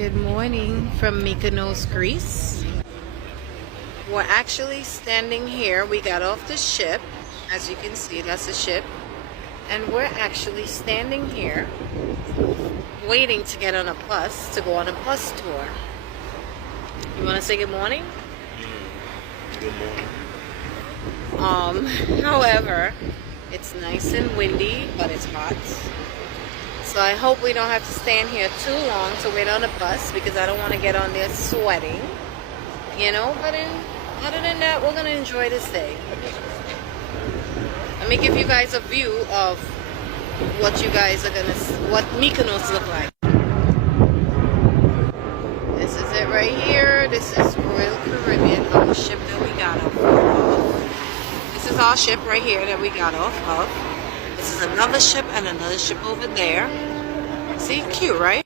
Good morning from Mykonos, Greece. We're actually standing here. We got off the ship. As you can see, that's a ship. And we're actually standing here waiting to get on a bus to go on a bus tour. You want to say good morning? Good Um, morning. however, it's nice and windy, but it's hot. So I hope we don't have to stand here too long to wait on a bus because I don't want to get on there sweating, you know. But other than that, we're gonna enjoy this day. Let me give you guys a view of what you guys are gonna, what Mykonos look like. This is it right here. This is Royal Caribbean, our ship that we got off of. This is our ship right here that we got off of. This is another ship and another ship over there. See, cute, right?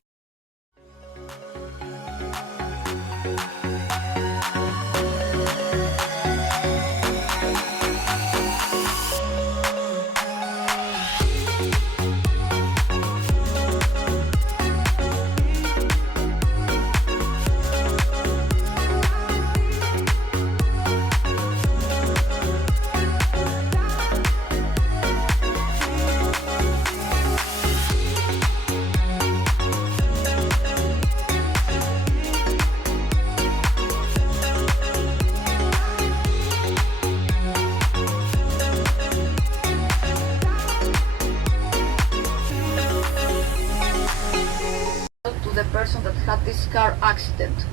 To the person that had this car accident.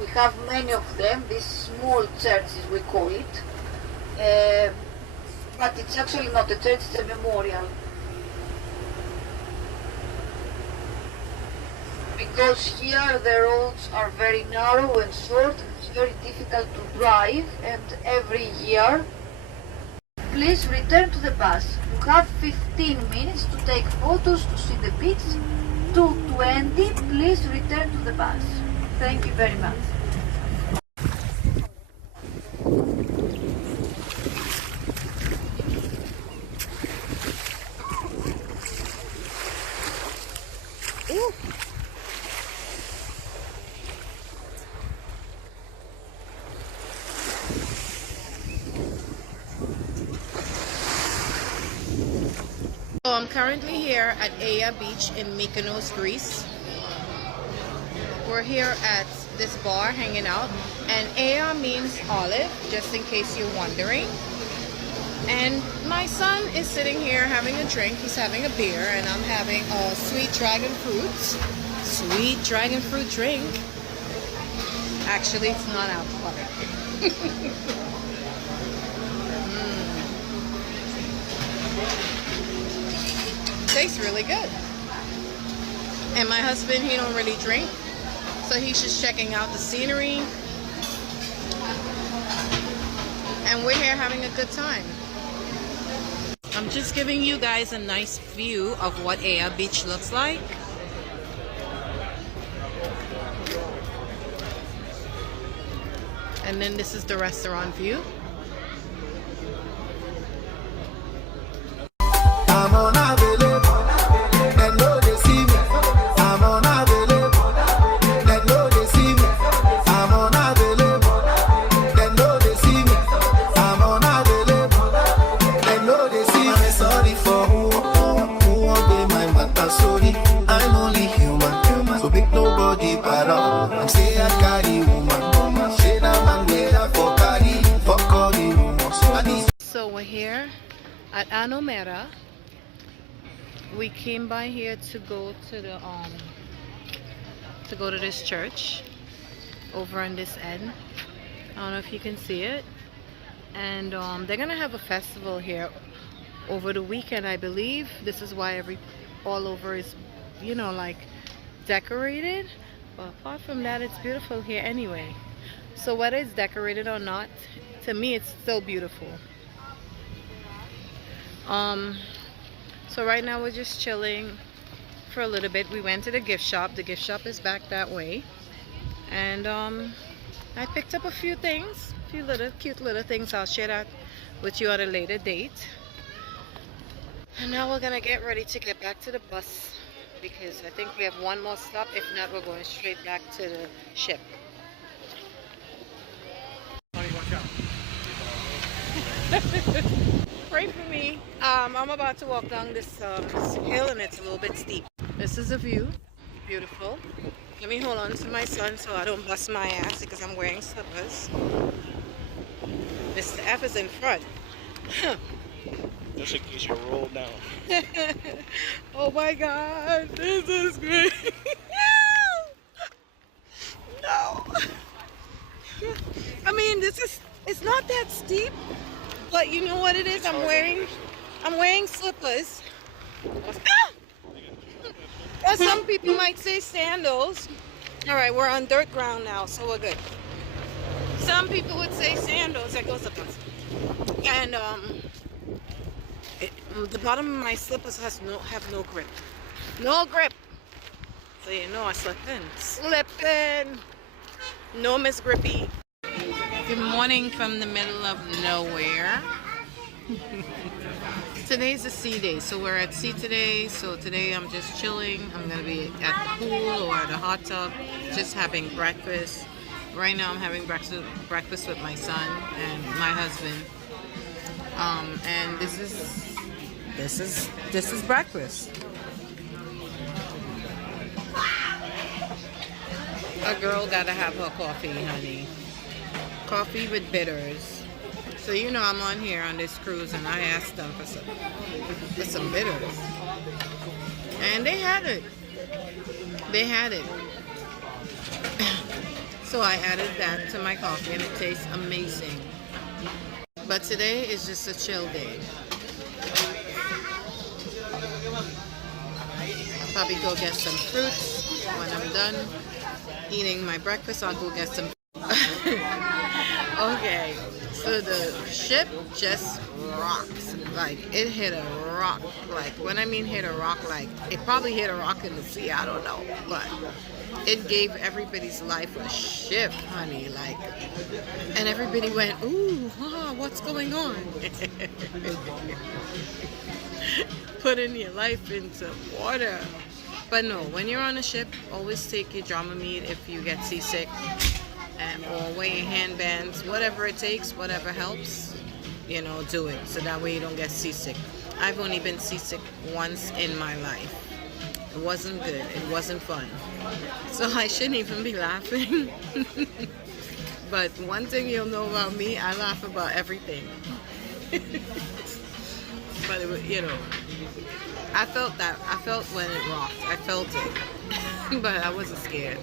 We have many of them, these small churches we call it, but it's actually not a church, it's a memorial. Because here the roads are very narrow and short, and it's very difficult to drive, and every year, please return to the bus. You have 15 minutes to take photos, to see the beach. 2:20, please return to the bus. Thank you very much. Ooh. So I'm currently here at Aya Beach in Mykonos, Greece. We're here at this bar hanging out, and Aya means olive, just in case you're wondering. And my son is sitting here having a drink. He's having a beer, and I'm having a sweet dragon fruit drink. Actually, it's not alcoholic. Tastes really good. And my husband, he don't really drink, so he's just checking out the scenery, and we're here having a good time. I'm just giving you guys a nice view of what Aya Beach looks like. And then this is the restaurant view. So we're here at Anomera. We came by here to go to this church over on this end. I don't know if you can see it. And they're gonna have a festival here over the weekend, I believe. This is why all over is, you know, like decorated. But apart from that, it's beautiful here anyway. So whether it's decorated or not, to me it's still beautiful. So right now we're just chilling for a little bit. We went to the gift shop. The gift shop is back that way. And I picked up a few things, a few little cute little things. I'll share that with you at a later date. And now we're gonna get ready to get back to the bus because I think we have one more stop. If not, we're going straight back to the ship. Pray for me. I'm about to walk down this hill and it's a little bit steep. This is the view. Beautiful. Let me hold on to my son so I don't bust my ass because I'm wearing slippers. Mr. F is in front. Just in case you roll down. Oh my God, this is great. No. I mean, it's not that steep, but you know what it is? I'm wearing slippers. Ah! Or some people might say sandals. All right, we're on dirt ground now, so we're good. Some people would say sandals. That goes up. And the bottom of my slippers have no grip. No grip. So you know I slipped in. Slipping. No Miss Grippy. Good morning from the middle of nowhere. Today's a sea day, so we're at sea today. So today I'm just chilling. I'm gonna be at the pool or the hot tub, just having breakfast. Right now I'm having breakfast with my son and my husband. And this is breakfast. A girl gotta have her coffee, honey. Coffee with bitters. So you know I'm on here on this cruise and I asked them for some bitters. And they had it. They had it. So I added that to my coffee and it tastes amazing. But today is just a chill day. I'll probably go get some fruits when I'm done eating my breakfast. I'll go get some. Okay, so the ship just rocks. Like it hit a rock. Like when I mean hit a rock, like it probably hit a rock in the sea. I don't know, but it gave everybody's life a shift, honey. Like, and everybody went, "Ooh, what's going on?" Putting your life into water. But no, when you're on a ship, always take your Dramamine if you get seasick, or wear your handbands, whatever it takes, whatever helps, you know, do it so that way you don't get seasick. I've only been seasick once in my life. It wasn't good. It wasn't fun. So I shouldn't even be laughing. But one thing you'll know about me, I laugh about everything. But it was, you know, I felt that. I felt when it rocked. I felt it. But I wasn't scared.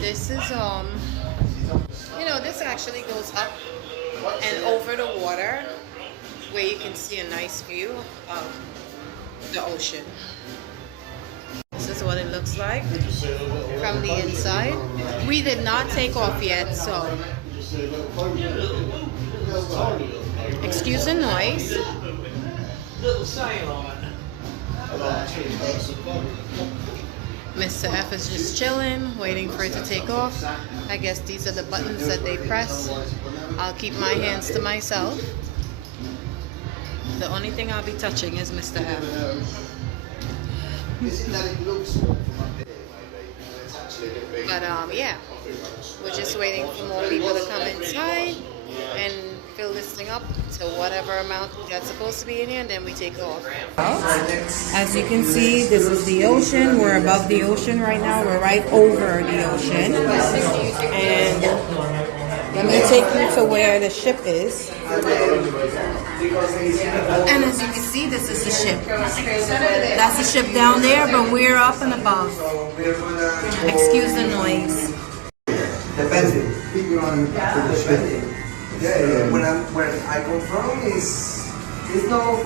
This is you know, this actually goes up and over the water where you can see a nice view of the ocean. This is what it looks like from the inside. We did not take off yet, so excuse the noise. Mr. F is just chilling, waiting for it to take off. I guess these are the buttons that they press. I'll keep my hands to myself. The only thing I'll be touching is Mr. F. But yeah, we're just waiting for more people to come inside and fill this thing up to whatever amount that's supposed to be in here, and then we take off. As you can see, this is the ocean. We're above the ocean right now. We're right over the ocean. And let me take you to where the ship is. And as you can see, this is the ship. That's the ship down there, but we're up and above. Excuse the noise. Depending. Where I come from is no.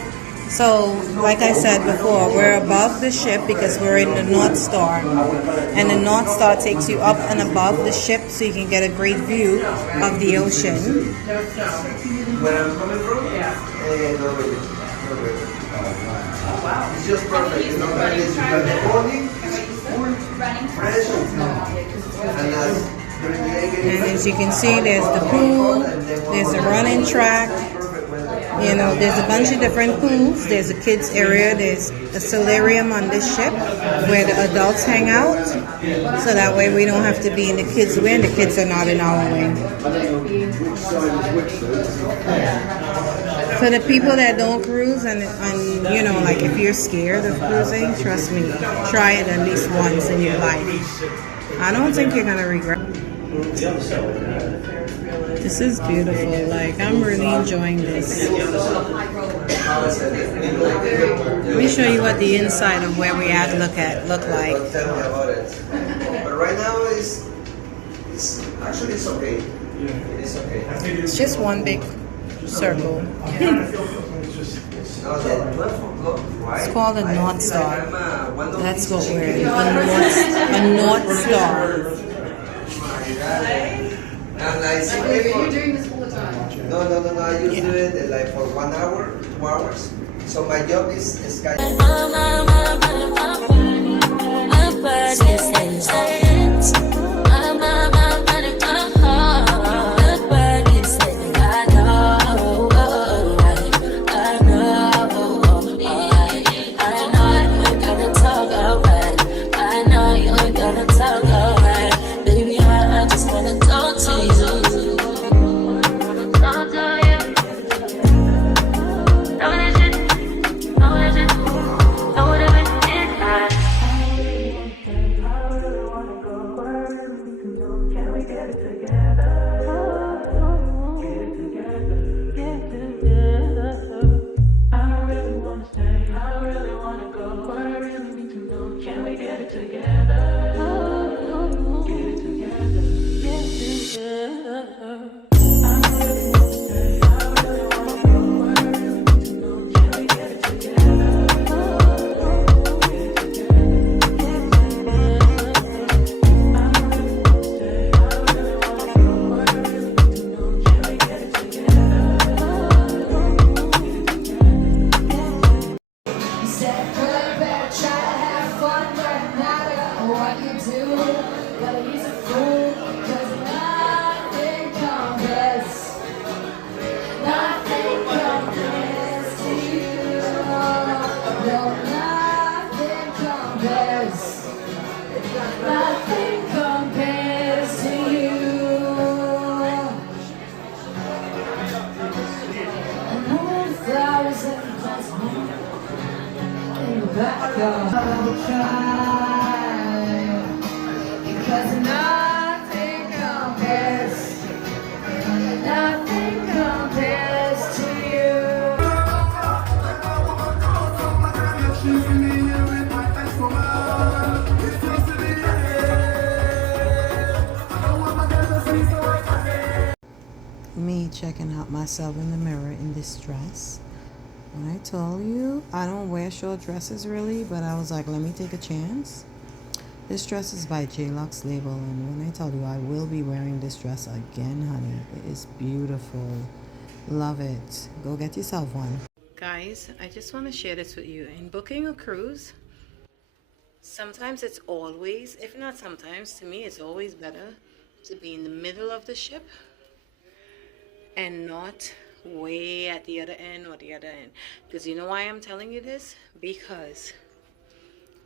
So, like I said before, we're above the ship because we're in the North Star. And the North Star takes you up and above the ship so you can get a great view of the ocean. Where I'm coming from? No really. It's just perfect. You know, that is, the morning is full, fresh, and as you can see, there's the pool, there's the running track. You know, there's a bunch of different pools. There's a kids area. There's a solarium on this ship where the adults hang out. So that way we don't have to be in the kids' wing. The kids are not in our wing. For the people that don't cruise and you know, like if you're scared of cruising, trust me, try it at least once in your life. I don't think you're going to regret it. This is beautiful. Like, I'm really enjoying this. Let me show you what the inside of where we at look like. But right now it's actually it's okay. It is okay. It's just one big circle. It's called a North Star. That's what we're in. A North Star. And I see people. You're doing this all the time? No. I used to do it like for 1 hour, 2 hours. So my job is sky. Me checking out myself in the mirror in this dress. When I told you I don't wear short dresses really, but I was like, let me take a chance. This dress is by J-Lux label, and when I tell you I will be wearing this dress again, honey, it is beautiful. Love it. Go get yourself one. Guys, I just want to share this with you. In booking a cruise, sometimes it's always, if not sometimes, to me it's always better to be in the middle of the ship and not way at the other end or the other end. Because you know why I'm telling you this? Because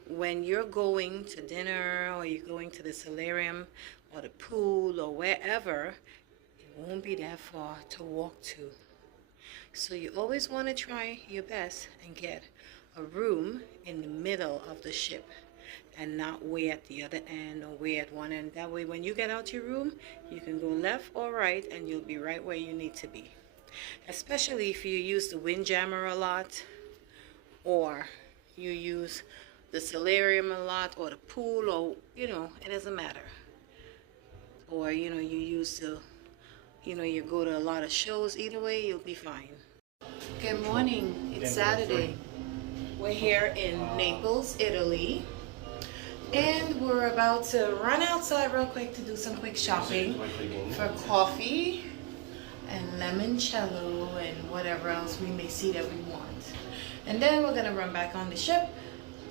when you're going to dinner or you're going to the solarium or the pool or wherever, it won't be that far to walk to. So you always want to try your best and get a room in the middle of the ship and not way at the other end or way at one end. That way when you get out your room, you can go left or right and you'll be right where you need to be. Especially if you use the windjammer a lot, or you use the solarium a lot, or the pool, or it doesn't matter. Or you use the you go to a lot of shows. Either way, you'll be fine. Good morning. It's Saturday. We're here in Naples, Italy, and we're about to run outside real quick to do some quick shopping for coffee and limoncello and whatever else we may see that we want. And then we're gonna run back on the ship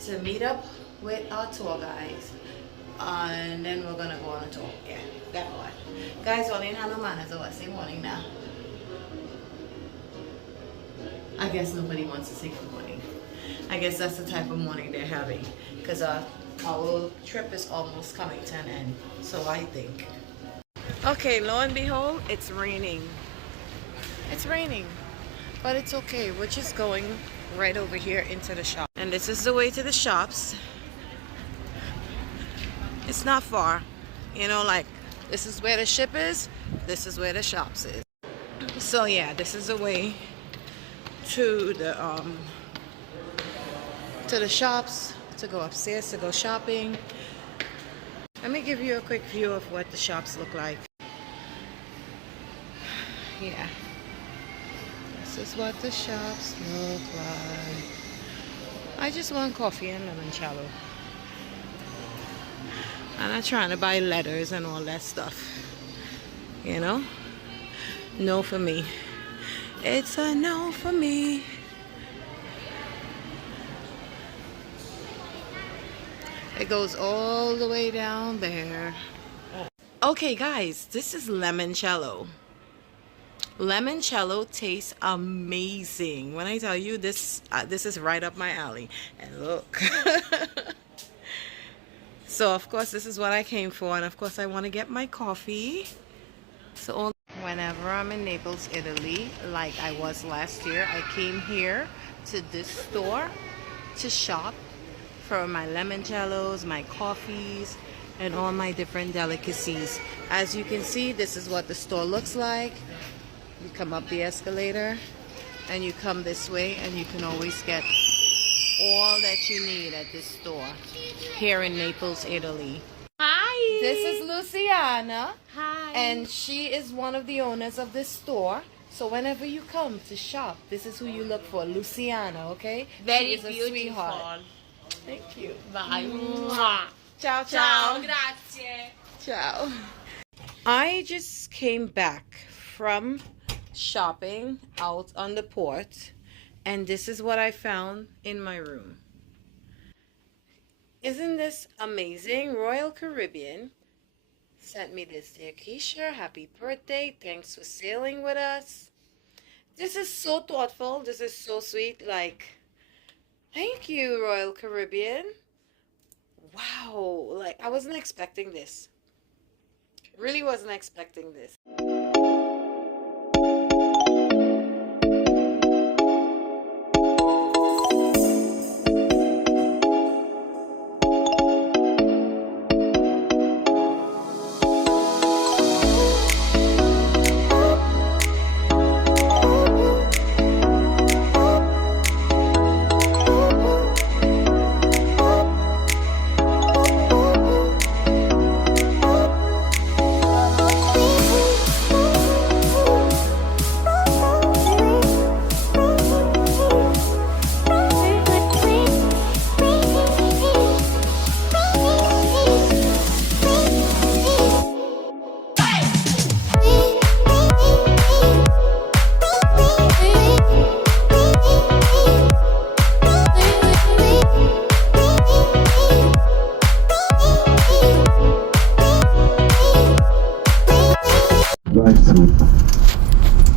to meet up with our tour guys. And then we're gonna go on a tour. Yeah, that one. Guys, all in no manners or say morning now. I guess nobody wants to say good morning. I guess that's the type of morning they're having. Because our trip is almost coming to an end. So I think. Okay, lo and behold, it's raining. It's raining, but it's okay. We're just going right over here into the shop. And this is the way to the shops. It's not far. Like this is where the ship is. This is where the shops is. So yeah, this is the way to the shops, to go upstairs, to go shopping. Let me give you a quick view of what the shops look like. Yeah. This is what the shops look like. I just want coffee and limoncello. I'm not trying to buy letters and all that stuff. No for me. It's a no for me. It goes all the way down there. Okay, guys, this is limoncello. Limoncello tastes amazing. When I tell you this, this is right up my alley. And look. So of course this is what I came for, and of course I want to get my coffee. So whenever I'm in Naples, Italy, like I was last year, I came here to this store to shop for my limoncellos, my coffees, and all my different delicacies. As you can see, this is what the store looks like. You come up the escalator and you come this way, and you can always get all that you need at this store here in Naples, Italy. Hi! This is Luciana. Hi. And she is one of the owners of this store. So whenever you come to shop, this is who you look for, Luciana, okay? Very She's a beautiful. sweetheart. Thank you. Bye. Ciao, ciao. Ciao, grazie. Ciao. I just came back from shopping out on the port, and this is what I found in my room. Isn't this amazing? Royal Caribbean sent me this. Dear Keisha, happy birthday. Thanks for sailing with us. This is so thoughtful. This is so sweet. Like, thank you, Royal Caribbean. Wow. Like, I wasn't expecting this. Really wasn't expecting this.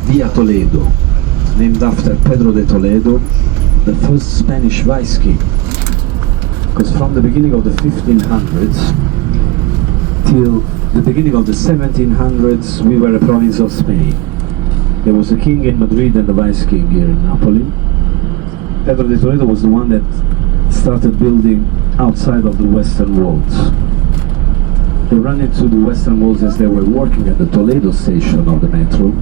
Via Toledo, named after Pedro de Toledo, the first Spanish vice king. Because from the beginning of the 1500s till the beginning of the 1700s, we were a province of Spain. There was a king in Madrid and a vice king here in Napoli. Pedro de Toledo was the one that started building outside of the western walls. They ran into the western walls as they were working at the Toledo station of the metro.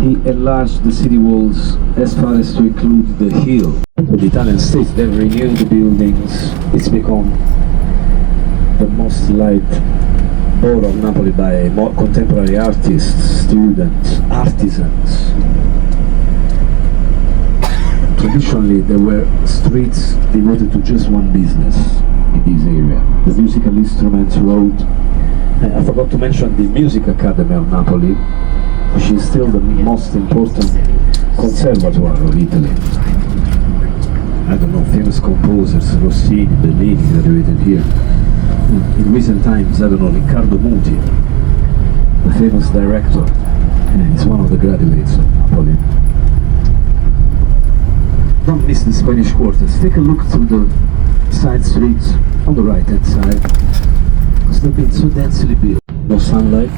He enlarged the city walls as far as to include the hill. The Italian state, they renewed the buildings. It's become the most liked borough of Napoli by more contemporary artists, students, artisans. Traditionally, there were streets devoted to just one business in this area. The musical instruments road. I forgot to mention the Music Academy of Napoli, which is still the most important conservatoire of Italy. I don't know, famous composers, Rossini, Bellini graduated here. In recent times, I don't know, Riccardo Muti, the famous director, is one of the graduates of Napoli. Don't miss the Spanish quarters. Take a look through the side streets on the right hand side, because they've been so densely built. No sunlight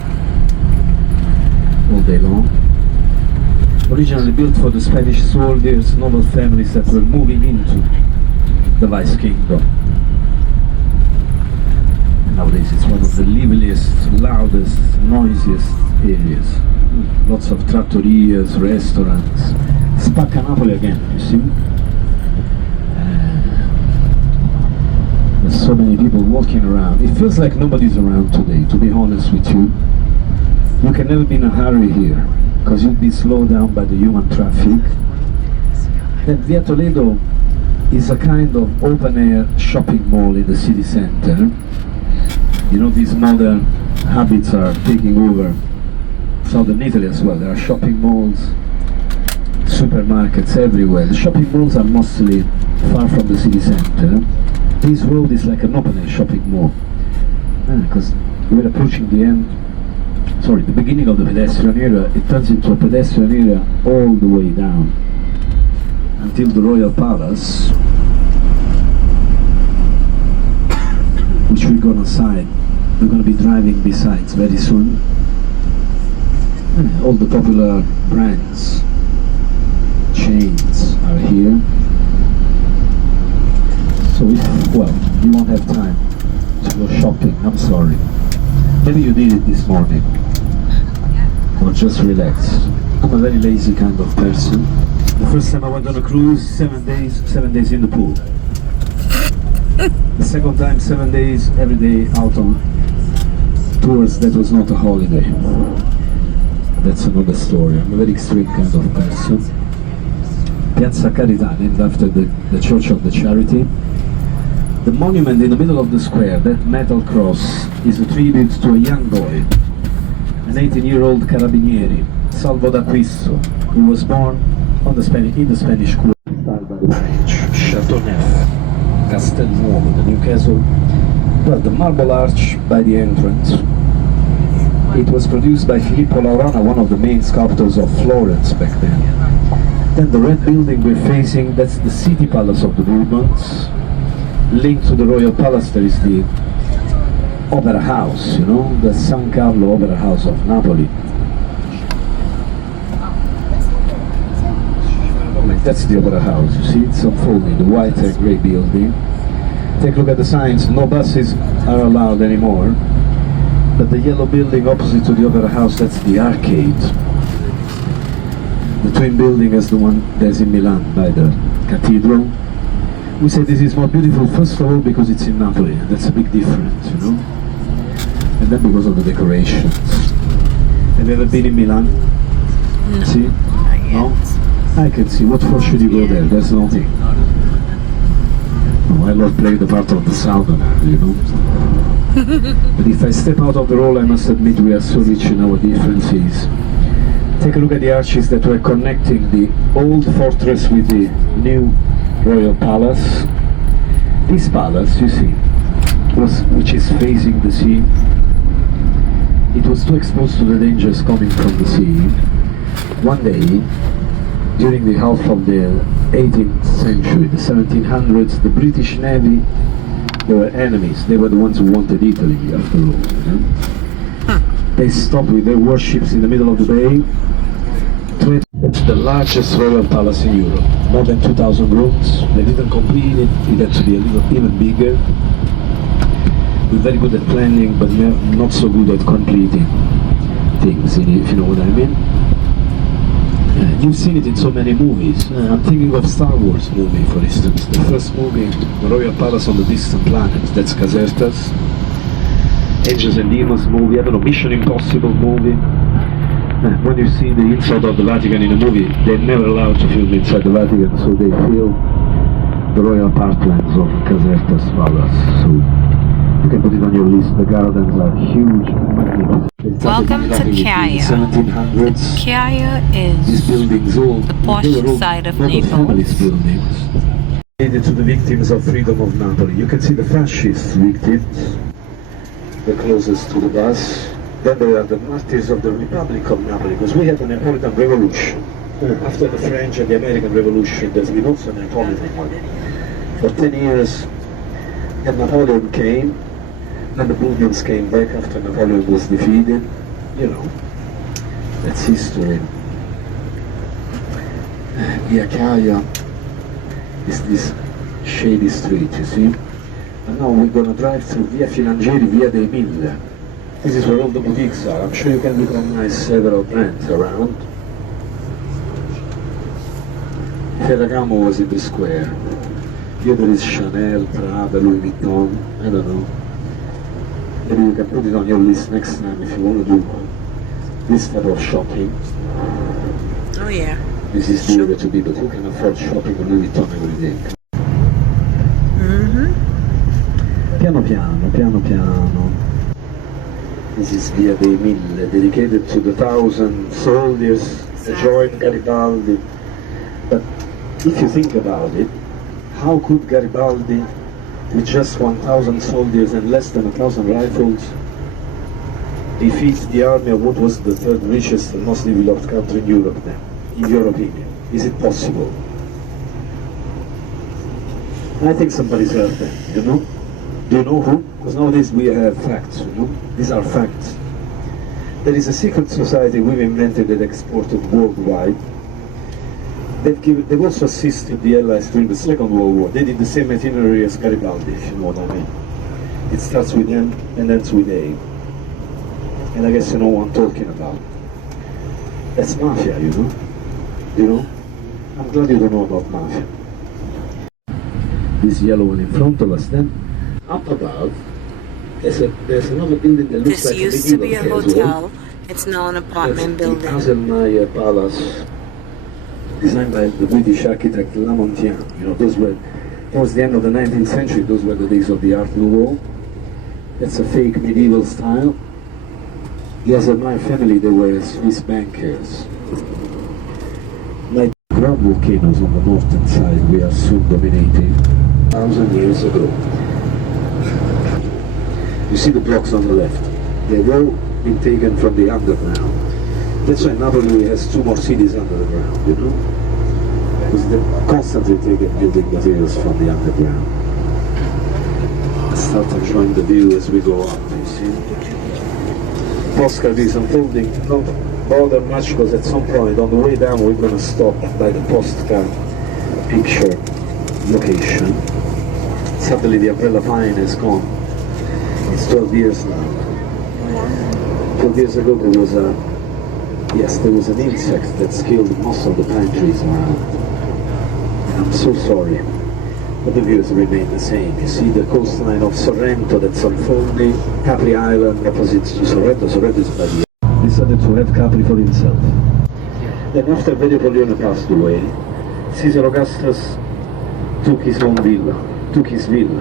all day long. Originally built for the Spanish soldiers, noble families that were moving into the vice kingdom. And nowadays it's one of the liveliest, loudest, noisiest areas. Lots of trattorias, restaurants. Spacca Napoli again, you see? There's so many people walking around. It feels like nobody's around today, to be honest with you. You can never be in a hurry here, because you'd be slowed down by the human traffic. Then Via Toledo is a kind of open-air shopping mall in the city center. You know, these modern habits are taking over southern Italy as well. There are shopping malls, supermarkets everywhere. The shopping malls are mostly far from the city center. This road is like an open-air shopping mall, because we're approaching the end. Sorry, the beginning of the pedestrian area. It turns into a pedestrian area all the way down until the Royal Palace, which we're gonna be driving besides very soon. All the popular brands, chains are here. So if, well, you won't have time to go shopping, I'm sorry. Maybe you did it this morning. Or just relax. I'm a very lazy kind of person. The first time I went on a cruise, 7 days in the pool. The second time, 7 days, every day out on tours. That was not a holiday. That's another story. I'm a very extreme kind of person. Piazza Carità, named after the Church of the Charity. The monument in the middle of the square, that metal cross, is a tribute to a young boy, an 18-year-old carabinieri, Salvo d'Acquisto, who was born in the Spanish Quarter, styled by the French. Châteauneuf, Castelnuovo, the new castle. Well, the marble arch by the entrance. It was produced by Filippo Laurana, one of the main sculptors of Florence back then. Then the red building we're facing, that's the city palace of the Bourbons. Linked to the Royal Palace there is the Opera House, you know, the San Carlo Opera House of Napoli. That's the Opera House, you see, it's unfolding, the white and grey building. Take a look at the signs, no buses are allowed anymore. But the yellow building opposite to the Opera House, that's the arcade. The twin building is the one that's in Milan by the cathedral. We say this is more beautiful, first of all, because it's in Napoli. That's a big difference, you know? And then because of the decorations. Have you ever been in Milan? No. See? No? I can see. What for should you go there? There's nothing. Oh, I love playing the part of the southerner, you know? But if I step out of the role, I must admit we are so rich in our differences. Take a look at the arches that were connecting the old fortress with the new Royal Palace. This palace, you see, which is facing the sea, it was too exposed to the dangers coming from the sea. One day, during the half of the 18th century, the 1700s, the British Navy, they were enemies. They were the ones who wanted Italy, after all. You know? They stopped with their warships in the middle of the bay. It's the largest royal palace in Europe, more than 2,000 rooms. They didn't complete it, it had to be a little even bigger. We're very good at planning, but not so good at completing things, if you know what I mean. You've seen it in so many movies. I'm thinking of Star Wars movie, for instance. The first movie, The Royal Palace on the Distant Planet, that's Caserta's. Angels and Demons movie, I don't know, Mission Impossible movie. When you see the inside of the Vatican in a movie, they're never allowed to film inside the Vatican, so they film the royal parklands of Caserta's palace. So you can put it on your list. The gardens are huge, magnificent. Welcome to Vacay. 1700s. Vacay These is buildings all, the posh they were all side of noble families' Naples. buildings. Dedicated to the victims of freedom of Napoli. You can see the fascist victims, the closest to the bus. Then there are the martyrs of the Republic of Napoli, because we had the Neapolitan Revolution. After the French and the American Revolution, there's been also a Neapolitan one. For 10 years, then Napoleon came, then the Bourbons came back after Napoleon was defeated. You know, that's history. Vacay is this shady street, you see? And now we're gonna drive through Via Filangieri, Via dei Mille. This is where all the boutiques are. I'm sure you can recognize several brands around. Ferragamo was in the square. Here there is Chanel, Prada, Louis Vuitton, I don't know. Maybe you can put it on your list next time if you want to do this type of shopping. Oh yeah. This is the area to be, but who can afford shopping on Louis Vuitton every day? Piano piano, piano piano. This is Via dei Mille, dedicated to the 1,000 soldiers that joined Garibaldi. But if you think about it, how could Garibaldi, with just 1,000 soldiers and less than 1,000 rifles, defeat the army of what was the third richest and most developed country in Europe then? In your opinion, is it possible? I think somebody's heard them, you know? Do you know who? Because nowadays we have facts, you know? These are facts. There is a secret society we've invented that exported worldwide. They've also assisted the Allies during the Second World War. They did the same itinerary as Garibaldi, if you know what I mean. It starts with M and ends with A. And I guess you know what I'm talking about. That's mafia, you know? You know? I'm glad you don't know about mafia. This yellow one in front of us, then up above, there's another building that looks This like used to a be a medieval castle. hotel. It's now an apartment That's building. the Haselmeyer Palace, designed by the British architect Lamontian. You know, those were, towards the end of the 19th century, those were the days of the Art Nouveau. That's a fake medieval style. The Haselmeyer family, they were Swiss bankers. Like grand volcanoes on the northern side, we are soon dominating 1,000 years ago. You see the blocks on the left. They've all been taken from the underground. That's why Napoli has 2 more cities under the ground, you know? Because they're constantly taking building materials from the underground. Let's start enjoying the view as we go up, you see? Postcard is unfolding. Don't bother much because at some point on the way down we're going to stop by the postcard picture location. Suddenly the umbrella vine is gone. It's 12 years now. 12 years ago there was an insect that killed most of the pine trees around. And I'm so sorry, but the views remain the same. You see the coastline of Sorrento that's unfolding, Capri Island opposite to Sorrento. Sorrento is by the decided to have Capri for himself. Then after Vede Polione passed away, Caesar Augustus took his own villa, took his villa.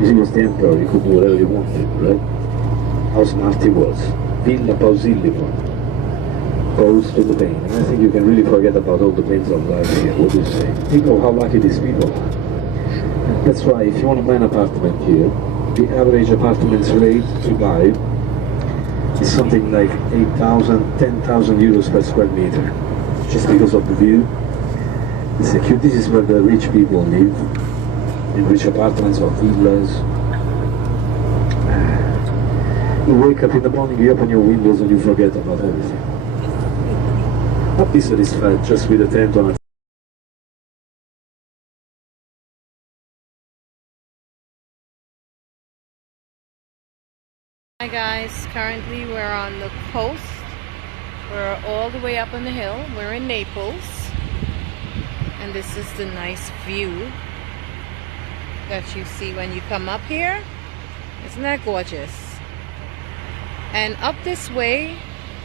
He was the emperor, he could do whatever he wanted, right? How smart he was. Villa Pausillico, goes to the pain. And I think you can really forget about all the pains of life here. What do you say? Think of how lucky these people are. That's why if you want to buy an apartment here, the average apartment rate to buy it's something like 8,000, 10,000 euros per square meter, just because of the view. The security, this is where the rich people live, in rich apartments or villas. You wake up in the morning, you open your windows and you forget about everything. Not be satisfied just with a tent on a Hi guys, currently we're on the coast. We're all the way up on the hill. We're in Naples. And this is the nice view that you see when you come up here. Isn't that gorgeous? And up this way,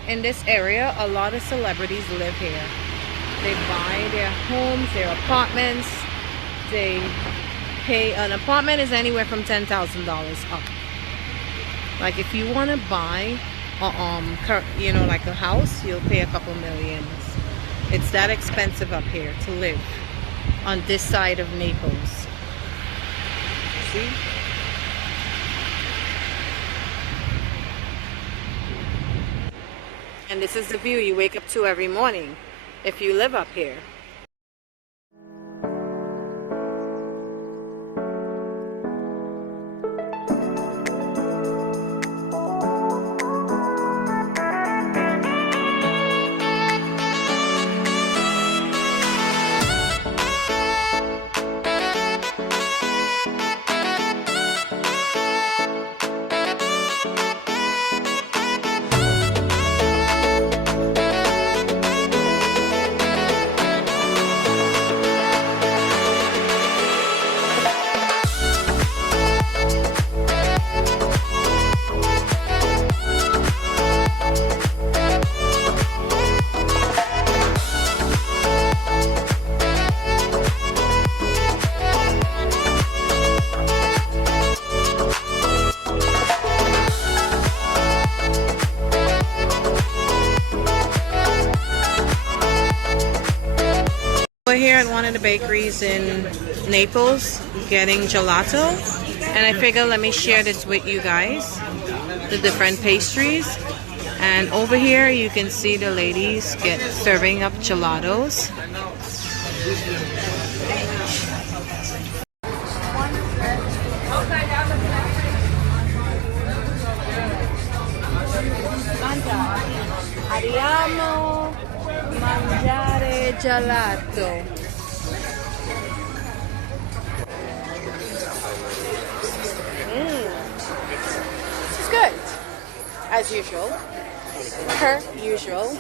in this area, a lot of celebrities live here. They buy their homes, their apartments. They pay, an apartment is anywhere from $10,000 up. Like if you want to buy like a house, you'll pay a couple millions. It's that expensive up here to live on this side of Naples. See? And this is the view you wake up to every morning if you live up here. We're here at one of the bakeries in Naples getting gelato, and I figured let me share this with you guys, the different pastries. And over here you can see the ladies serving up gelatos. Andiamo mangiare gelato. This is good, as usual, per usual.